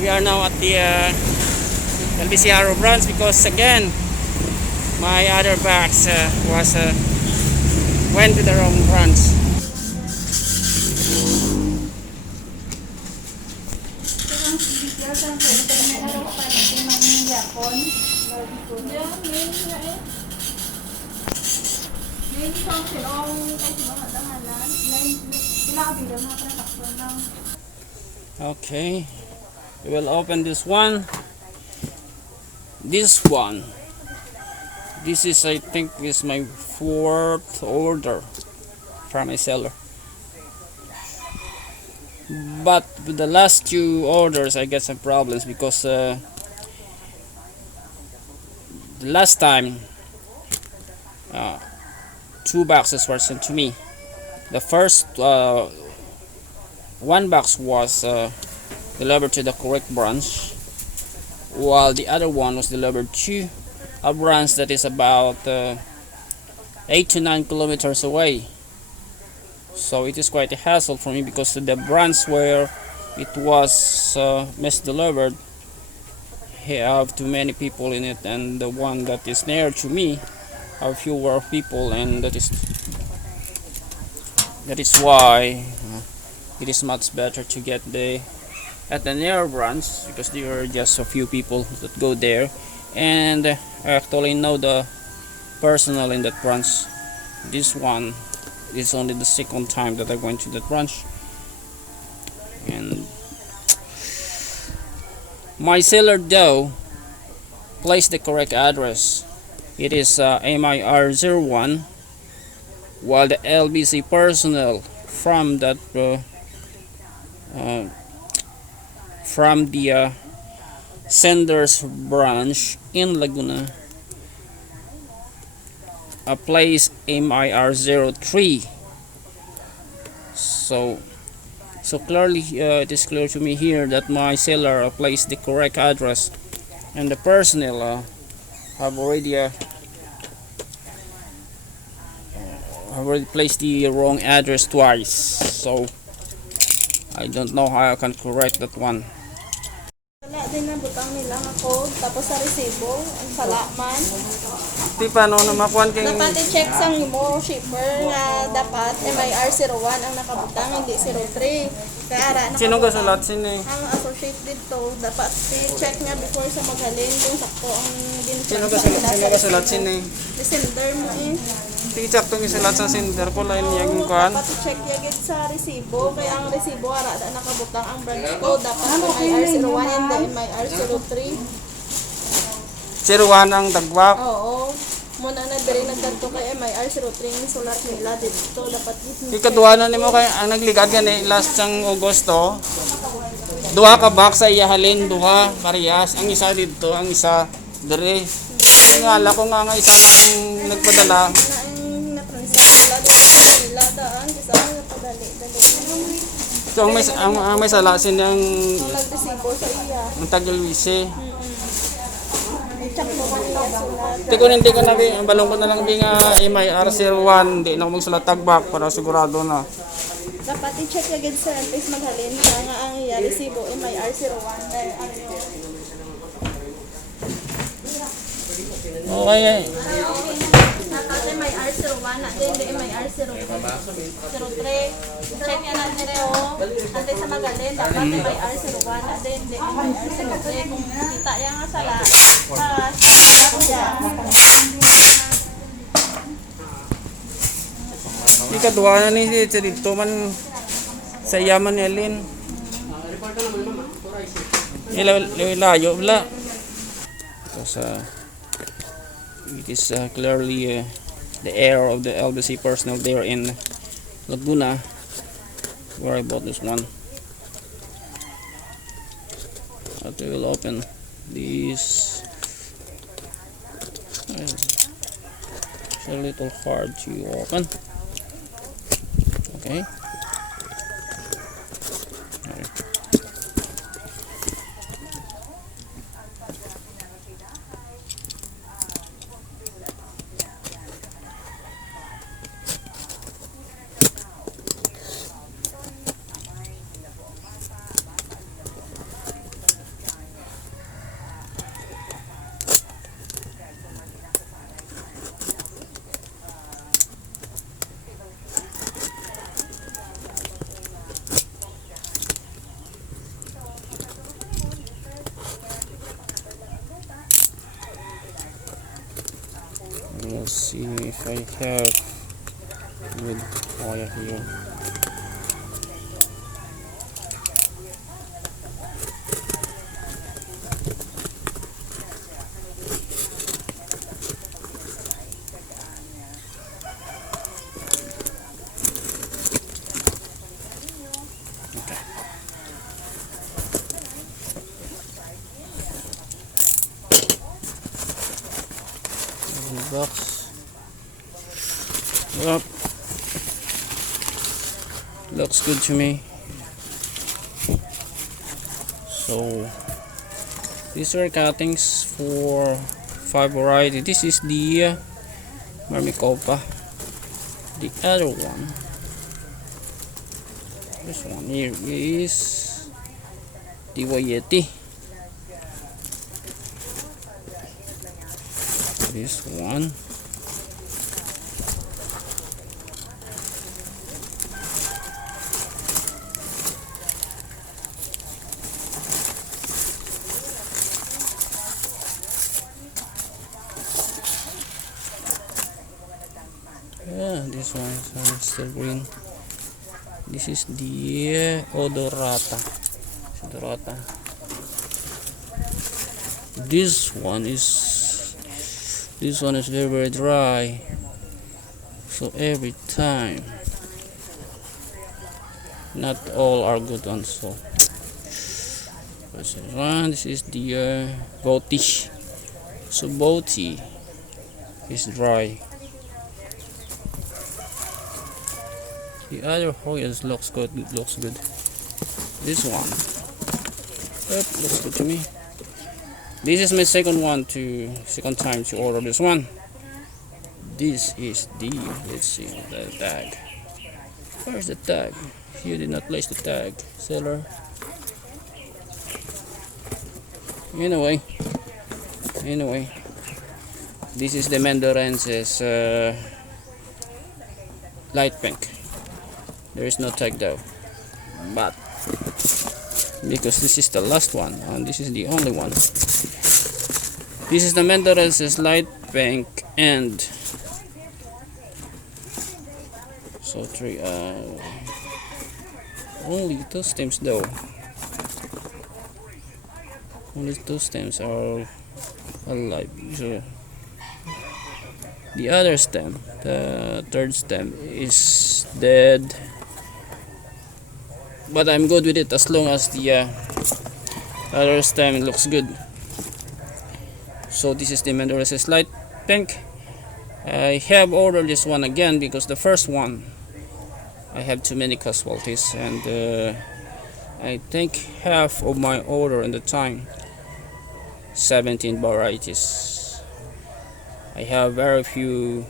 We are now at the LBCRO branch because again my other bags went to the wrong branch. Okay, we will open this one. This is, I think, is my 4th order from a seller. But with the last 2 orders, I get some problems because the last time 2 boxes were sent to me. The first 1 box was delivered to the correct branch, while the other one was delivered to a branch that is about 8 to 9 kilometers away. So it is quite a hassle for me because the branch where it was misdelivered have too many people in it, and the one that is near to me have fewer people, and that is why it is much better to get at the near branch, because there are just a few people that go there, and I actually know the personnel in that branch. This one is only the 2nd time that I went to that branch, and my seller though placed the correct address. It is MIR01, while the LBC personnel from that from the sender's branch in Laguna placed MIR03. So clearly it is clear to me here that my seller placed the correct address, and the personnel have already placed the wrong address twice. So I don't know how I can correct that one. Wala din na butang nila nga code, tapos sa resibo, ang salaman. Di paano na makuha kayong... Dapat i-check sang mo shipper nga dapat MIR01 ang nakabutang, hindi 03. Kaya ara nakabutang. Sino kasulat sino eh? Ang associate dito, dapat i-check nga before sa maghalin kung sakto ang Sino kasulat sino eh? The sender mo eh. Hindi saktong isulat sa sender ko lain yung kuhan. Dapat i-check yagit sa resibo, kaya ang resibo ara nakabutang ang branch code, dapat MIR01 and the MIR03. 01 ang tagwak. Oo. Muna na diri nagkanto kay MIR03 ng sulat nila dito dapat Ikaduha na nimo kay ang nagligad gani last sang Agosto. 2 ka box sa iyahalin, 2 parehas. Ang isa dito, ang isa diri. Ngala ko nga isa lang nagpadala. nila daan kasi padali. So ang may salasin yung Nag-resibo sa iya. ang Tagalwise. I-check mo kanila sulat. Hindi ko na ang balong ko na lang bi nga MIR01, di na ako magsulat tagbak para sigurado na. Dapat i-check agad sa place maghalin nga ang iya resibo MIR01 dahil ano yun. Okay. Dapat MIR01 na din, MIR03. Check yan natin rin o. Antay sa magalin, dapat MIR01 na din, MIR03. Kung kita yan nga sala, Ikaduha na ni dito man sa yaman ni Alin. Ilayo wala. Because it is clearly the error of the LBC personnel there in Laguna where I bought this one. But we will open this. It's a little hard to open. Okay. I have with Hoya here. Box. Yep. Looks good to me. So these are cuttings for 5 variety. This is the myrmecopa. The other one, this one here is the wayetti. This one, this one is still green. This is the odorata. This one is very, very dry, so every time not all are good ones. So this is the boutii. So boutii is dry. The other Hoyas looks good. This one, yep, looks good to me. This is my second time to order this one. This is the, let's see the tag. Where's the tag? You did not place the tag, seller. Anyway, this is the mindorensis light pink. There is no tag though, but because this is the last one and this is the only one. This is the mindorensis light pink, and so three only 2 stems though. Only 2 stems are alive. So the other stem, the third stem, is dead. But I'm good with it as long as the other stem looks good. So this is the mindorensis light pink. I have ordered this one again because the first one I have too many casualties, and I think half of my order in the time 17 varieties. I have very few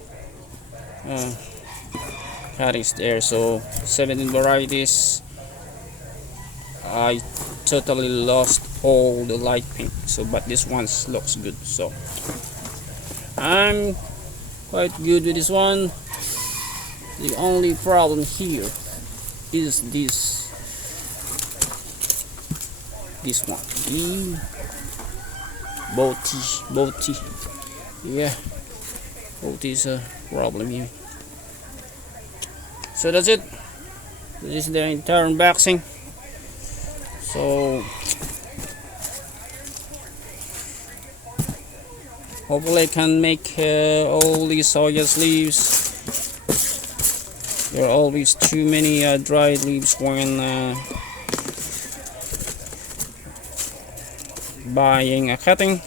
cuttings there, so 17 varieties. I totally lost all the light pink, so but this one looks good, so I'm quite good with this one. The only problem here is this one, the boutii. Yeah, boutii is a problem here. So that's it. This is the entire unboxing. So hopefully I can make all these Hoyas leaves. There are always too many dried leaves when buying a cutting.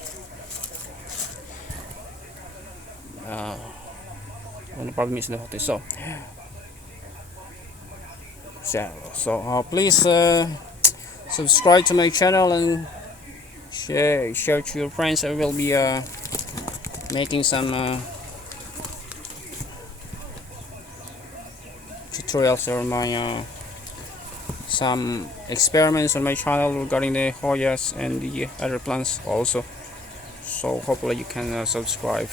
Please subscribe to my channel and share to your friends. I will be making some tutorials or my some experiments on my channel regarding the Hoyas and the other plants also. So hopefully you can subscribe.